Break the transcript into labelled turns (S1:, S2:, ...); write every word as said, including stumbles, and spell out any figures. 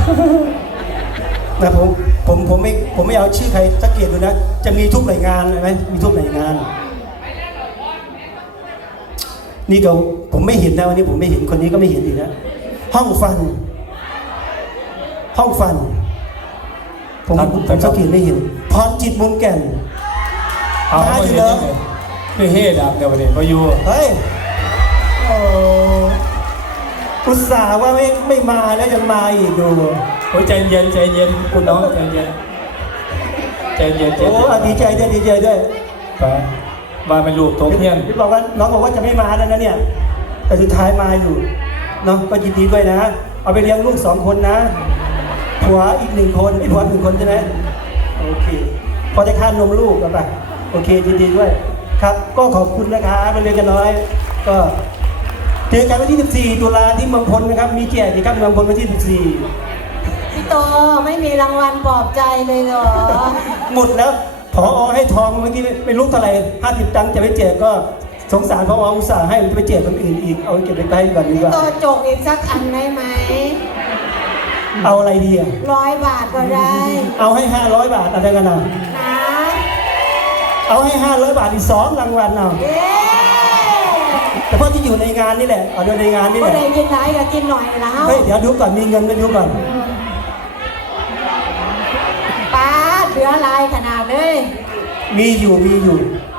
S1: นะผมผมผมไม่ผมไม่เอาชื่อใครสังเกตดูนะจะมีทุกหน่วยงานไหมมีทุกหน่วยงานนี่ก็ผมไม่เห็นนะวันนี้ผมไม่เห็นคนนี้ก็ไม่เห็นอีกนะห้องฟันห้องฟันผมผมสังเกตไม่เห็นพรจิตมุนแก่น
S2: เอาไม่เห็นเลยไม่เฮ็ดอ่ะเดี๋ยวประเด็นมาอยู่
S1: เฮ้ยโอ้อุตส่าห์ว่าไม่ไม่มาแล้วยังมาอีกดู
S2: โอ้ใจเย็นใจเย็นคุณน้องใจเย็นใจเย็นใจเย็น
S1: โอ้ดีใจด้วยดีใจด้วย
S2: ไปมาเป็นลูกโตเพียง
S1: พี่บอกว่าน้องบอกว่าจะไม่มาแล้วนะเนี่ยแต่สุดท้ายมาอยู่เนาะก็ยินดีด้วยนะเอาไปเลี้ยงลูกสองคนนะผัวอีกหนึ่งคนไอ้ผัวหนึ่งคนใช่ไหมโอเคพอได้ค่านมลูกแล้วป่ะโอเคยินดีด้วยครับก็ขอบคุณนะคะมาเรียนกันน้อยก็เจอกันวันที่สิบสี่ตุลาที่เมืองพลนะครับมีแจกที่ครับเมืองพลวันที่สิบสี่
S3: พี่โตไม่มีรางวัลปลอบใจเลยเหรอ
S1: หมดแล้วผอให้ทองเมื่อกี้ไม่รู้เท่าไหร่ห้าสิบตังค์จะไปแจกก็สงสารผออุตส่าห์ให้ไปแจกคนอื่นอีกเอาเก็บไปใกล้ก่อนดีกว่า
S3: พี่โตจกอีกสักอันได้ไหม
S1: เอาอะไรดีอ่ะ
S3: ร้อยบาทก็ได้
S1: เอาให้ห้าร้อยบาทอะไรกันนะ
S3: นะ
S1: เอาให้ห้าร้อยบาทอีกสองรางวัลเอาแต่พ่อที่อยู่ในงานนี่แหละเอาโดยในงานนี่แหละ
S3: ก็ได้กินไหนก็กินหน่อยแล้ว
S1: เฮ้ยเดี๋ยวดูก่อนมีเงินไม่ดูก่อน
S3: ป้าเหลือลายขนาดเลย
S1: มีอยู่มีอยู่